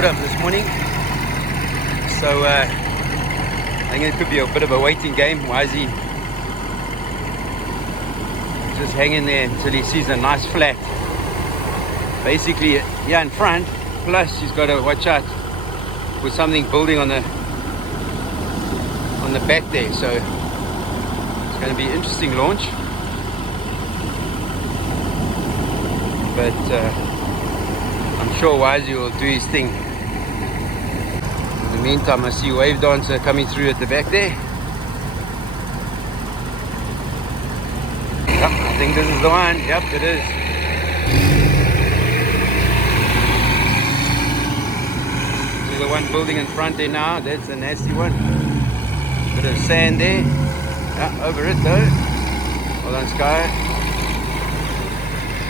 short up this morning, so I think it could be a bit of a waiting game. Why is he just hanging there until he sees a nice flat? Basically, yeah, in front. Plus, he's got to watch out for something building on the back there. So it's going to be an interesting launch. But I'm sure Wisey will do his thing. In the meantime, I see Wave Dancer coming through at the back there. Yep, I think this is the one. Yep, it is. See the one building in front there now. That's a nasty one. Bit of sand there. Yeah, over it though. Well done, Sky.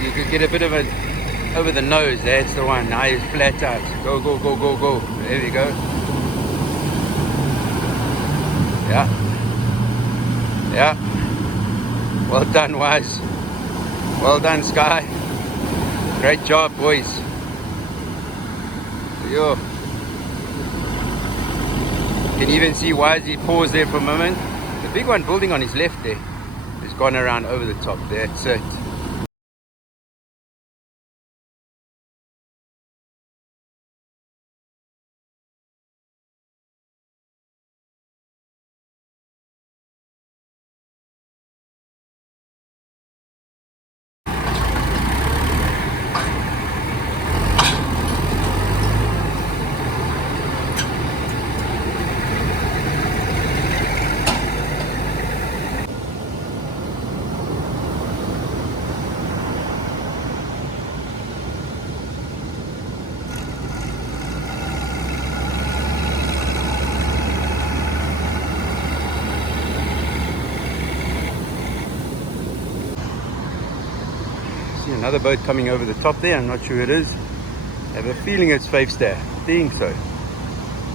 You could get a bit of a over the nose. That's the one. Now he's flat out. Go, go, go, go, go. There we go. Yeah. Yeah. Well done, Wise. Well done, Sky. Great job, boys. Yo. You can even see Wisey pause there for a moment. The big one building on his left there has gone around over the top. That's it. Another boat coming over the top there. I'm not sure who it is. I have a feeling it's Fafestar. I think so.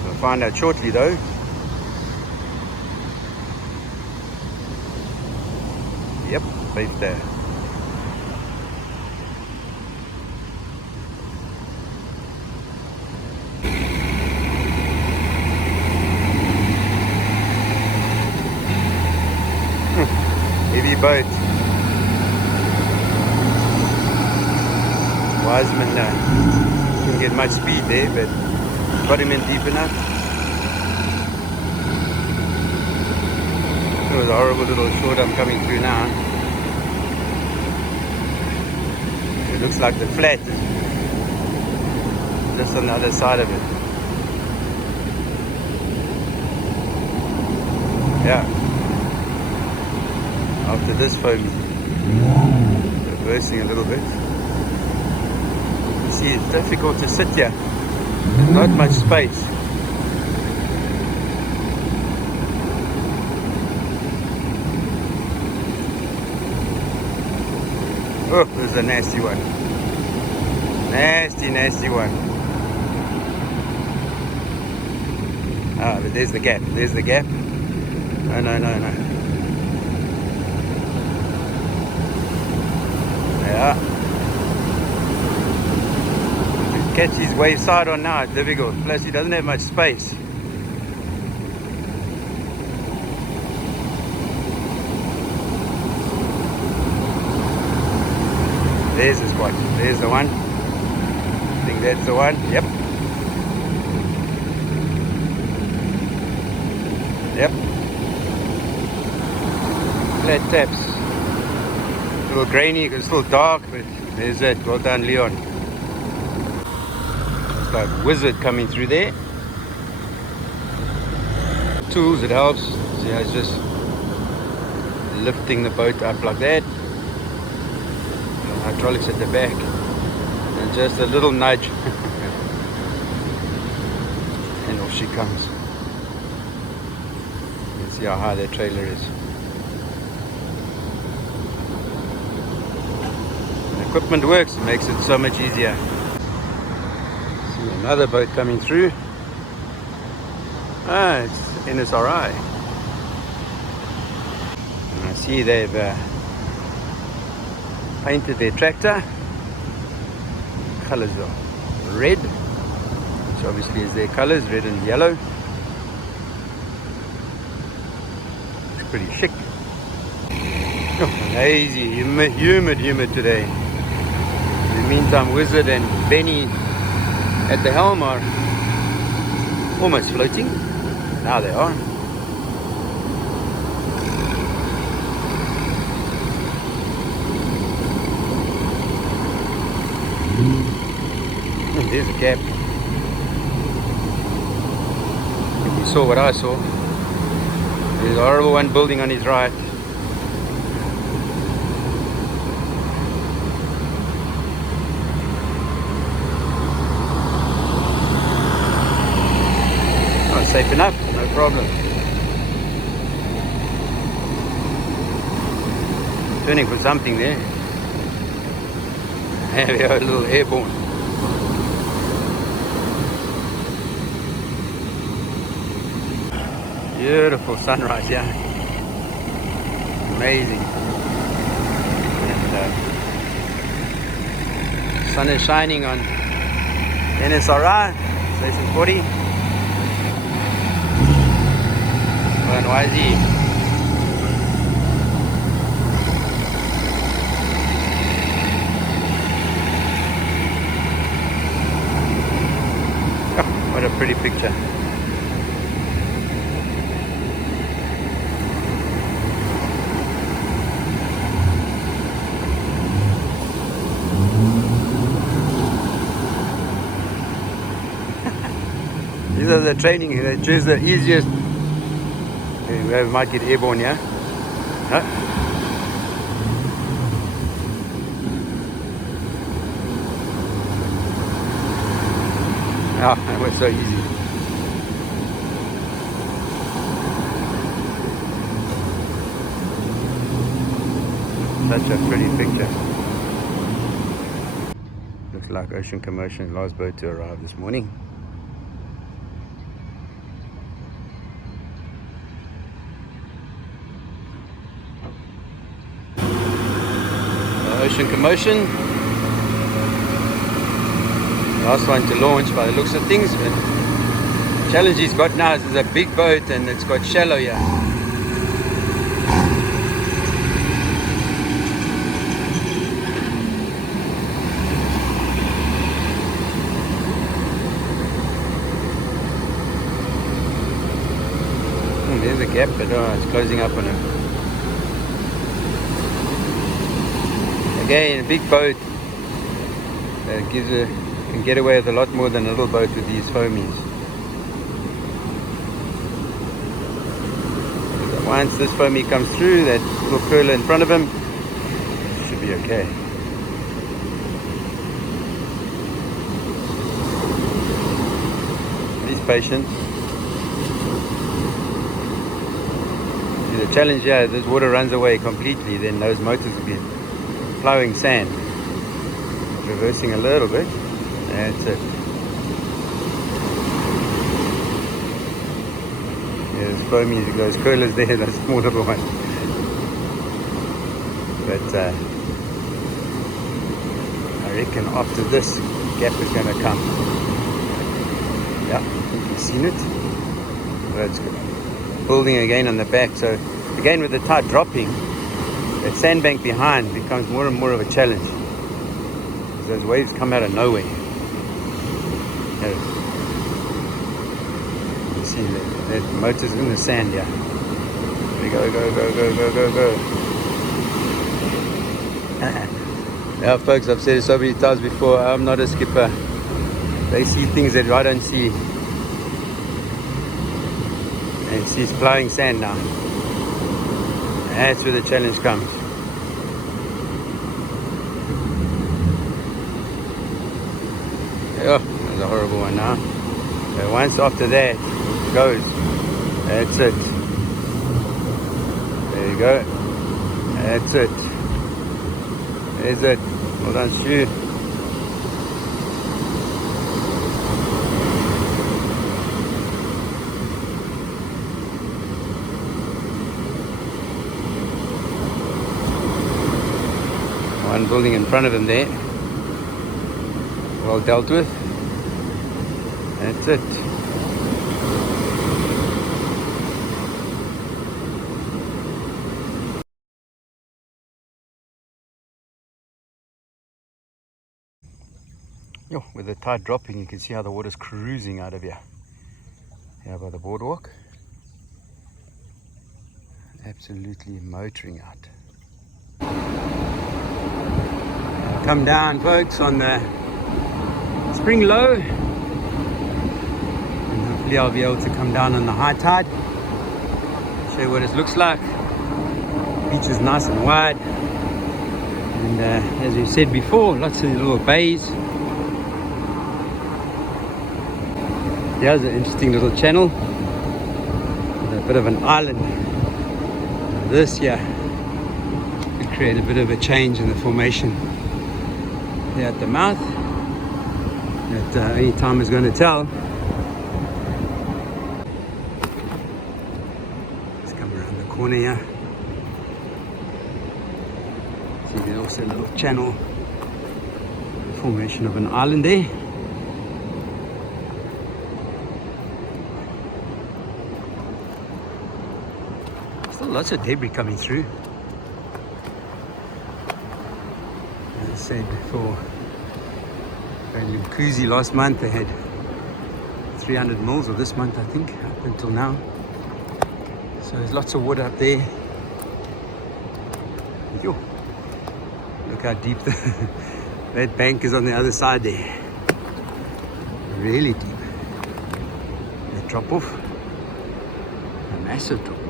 We'll find out shortly though. Yep, Fafestar. Heavy boat. Wiseman didn't get much speed there, but got him in deep enough. It was a horrible little short arm coming through now. It looks like the flat just on the other side of it. Yeah. After this foamy, reversing a little bit. See, it's difficult to sit here. Not much space. Oh, there's a nasty one. Nasty, nasty one. Ah, but there's the gap. There's the gap. No, no, no, no. Yeah. Catch his wave side on now, it's difficult. Plus he doesn't have much space. There's the spot. There's the one. I think that's the one. Yep. Yep. Flat taps. A little grainy, it's still dark, but there's it. Well done, Leon. Like wizard coming through there. Tools, it helps. See how it's just lifting the boat up like that. Hydraulics at the back. And just a little nudge. And off she comes. You can see how high that trailer is. When the equipment works, it makes it so much easier. Another boat coming through. Ah, it's NSRI. And I see they've painted their tractor. Colors are red. obviously is their colors, red and yellow. It's pretty chic. Oh, lazy, humid today. In the meantime, Wizard and Benny at the helm are almost floating. Now they are. There's a gap. If you saw what I saw, there's a horrible one building on his right. Oh, safe enough, no problem. Turning for something there. There we go, a little airborne. Beautiful sunrise, yeah. Amazing. And sun is shining on NSRI, station 40. And YZ. Oh, what a pretty picture. These are the training, they choose the easiest. We might get airborne, yeah? Huh? Oh, that was so easy. Such a pretty picture. Looks like Ocean Commotion, last boat to arrive this morning. Ocean Commotion, last one to launch by the looks of things, but the challenge he's got now is it's a big boat and it's got shallow here. There's a gap, but it's closing up on him. Again, a big boat can get away with a lot more than a little boat with these foamies. But once this foamy comes through, that little curler in front of him should be okay. He's patient. See, the challenge here is this water runs away completely, then those motors will be plowing sand, reversing a little bit. That's it. There's foamy, those curlers there, those small little ones. But I reckon after this, gap is going to come. Yeah, I think you've seen it. That's good. Building again on the back. So again, with the tide dropping, that sandbank behind becomes more and more of a challenge. Those waves come out of nowhere. You see that motor's in the sand here. There we go, go. Now folks, I've said it so many times before, I'm not a skipper. They see things that I don't see. And she's plowing sand now. That's where the challenge comes. Oh, that's a horrible one now. So once after that goes, that's it. There you go. That's it. There's it. Well done, Stu. One building in front of him there, well dealt with, That's it. Yo, with the tide dropping, you can see how the water's cruising out of here. Here by the boardwalk. Absolutely motoring out. Come down, folks, on the spring low. And hopefully I'll be able to come down on the high tide. Show you what it looks like. Beach is nice and wide. And as we said before, lots of little bays. Here's an interesting little channel with a bit of an island. This here could create a bit of a change in the formation here at the mouth. That only time is going to tell. Let's come around the corner here. See, there's also a little channel, formation of an island there. Lots of debris coming through. As I said before, in Lucia last month they had 300 mils, or this month I think, up until now. So there's lots of water up there. Yo, look how deep that bank is on the other side there. Really deep. That drop off, a massive drop off.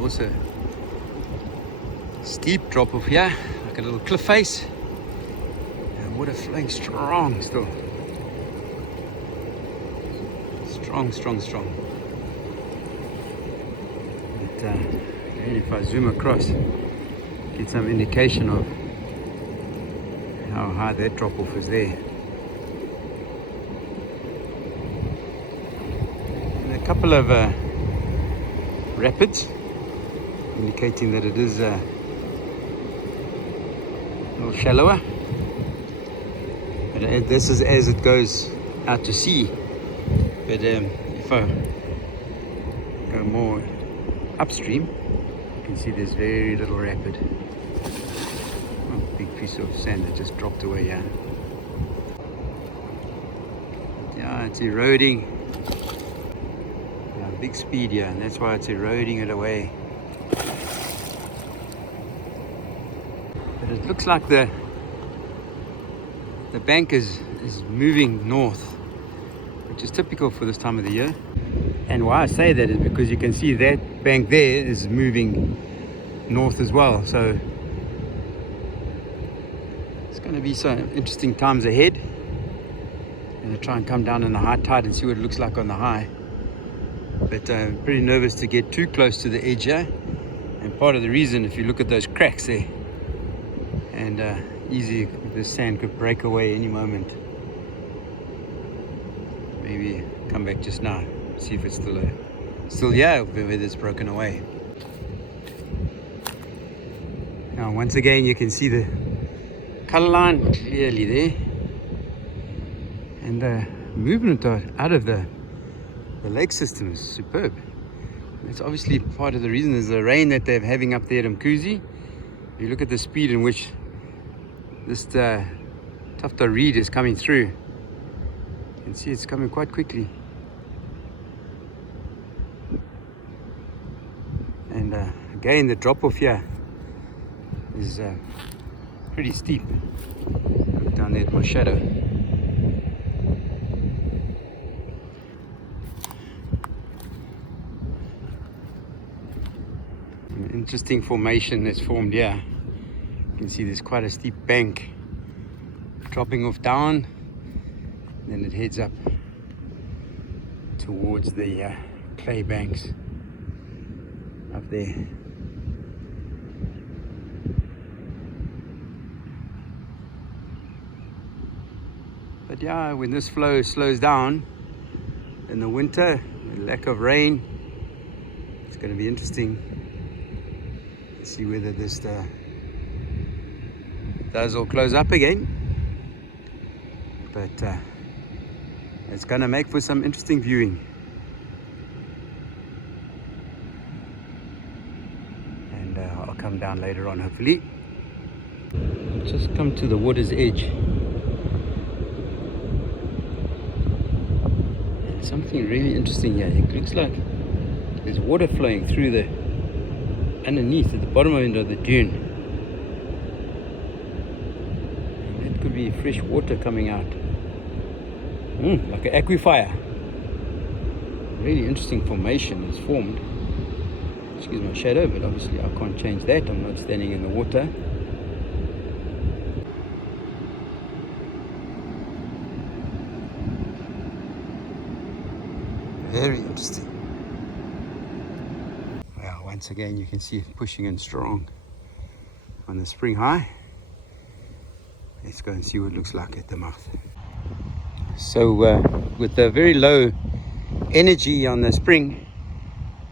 Also steep drop off here, like a little cliff face, and water flowing strong still. Strong. But and if I zoom across, get some indication of how high that drop off is there. And a couple of rapids, indicating that it is a little shallower. But this is as it goes out to sea. But if I go more upstream, you can see there's very little rapid. Oh, big piece of sand that just dropped away here. Yeah, it's eroding. Yeah, big speed here, and that's why it's eroding it away. But it looks like the bank is moving north, which is typical for this time of the year. And why I say that is because you can see that bank there is moving north as well. So it's going to be some interesting times ahead. I'm going to try and come down on the high tide and see what it looks like on the high. But I'm pretty nervous to get too close to the edge here. And part of the reason, if you look at those cracks there, and easy, the sand could break away any moment. Maybe come back just now, see if it's still here, whether it's broken away. Now once again you can see the color line clearly there, and the movement out of the lake system is superb. It's obviously part of the reason is the rain that they're having up there at Mkuzi. If you look at the speed in which this tufta reed is coming through, you can see it's coming quite quickly. And again, the drop off here is pretty steep. Look down there at my shadow. An interesting formation that's formed here. You can see there's quite a steep bank dropping off down, then it heads up towards the clay banks up there. But yeah, when this flow slows down in the winter, lack of rain. It's going to be interesting to see whether this does all close up again. But it's going to make for some interesting viewing. And I'll come down later on, hopefully. Just come to the water's edge. And something really interesting here. It looks like there's water flowing through the underneath at the bottom end of the dune. And that could be fresh water coming out. Like an aquifer. Really interesting formation is formed. Excuse my shadow, but obviously I can't change that. I'm not standing in the water. Very interesting. Well, once again you can see it pushing in strong on the spring high. Let's go and see what it looks like at the mouth. So with the very low energy on the spring,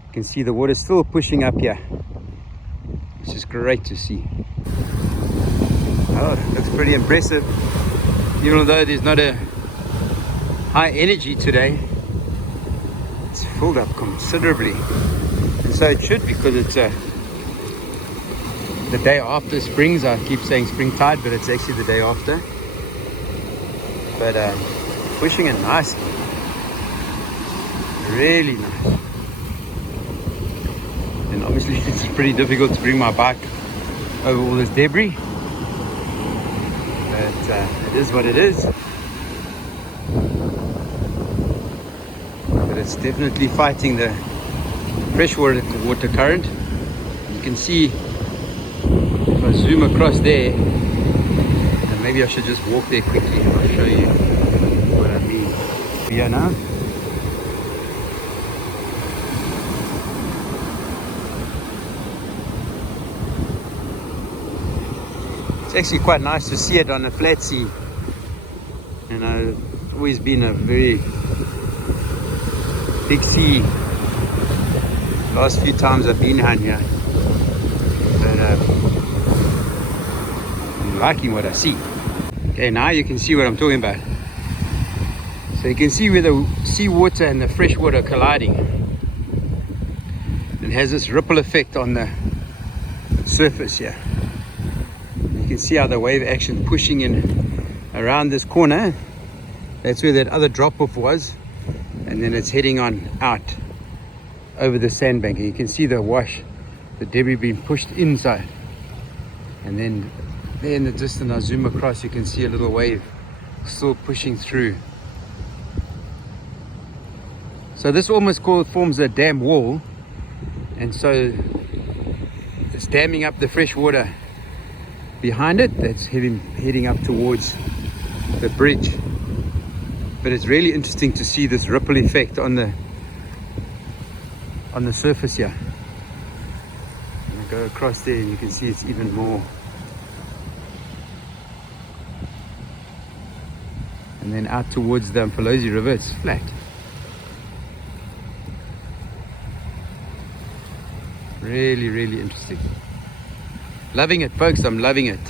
you can see the water still pushing up here, which is great to see. Oh, looks pretty impressive. Even though there's not a high energy today, it's filled up considerably. And so it should, because it's the day after springs. I keep saying spring tide, but it's actually the day after. But pushing it nicely. Really nice. And obviously it's pretty difficult to bring my bike over all this debris. But it is what it is. But it's definitely fighting the freshwater water current. You can see if I zoom across there, and maybe I should just walk there quickly and I'll show you what I mean. Here now. It's actually quite nice to see it on a flat sea. And I've always been a very big sea. Last few times I've been down here. But I'm liking what I see. Okay, now you can see what I'm talking about. So you can see where the seawater and the fresh water are colliding. It has this ripple effect on the surface here. You can see how the wave action pushing in around this corner. That's where that other drop-off was. And then it's heading on out over the sandbank. And you can see the wash, the debris being pushed inside. And then there in the distance, I zoom across, you can see a little wave still pushing through. So this almost forms a dam wall, and so it's damming up the fresh water behind it that's heading up towards the bridge. But it's really interesting to see this ripple effect on the surface here. And I go across there and you can see it's even more. And then out towards the Hydrology River, it's flat. Really, really interesting. Loving it, folks. I'm loving it.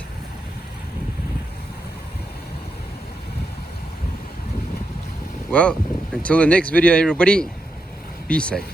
Well, until the next video, everybody, be safe.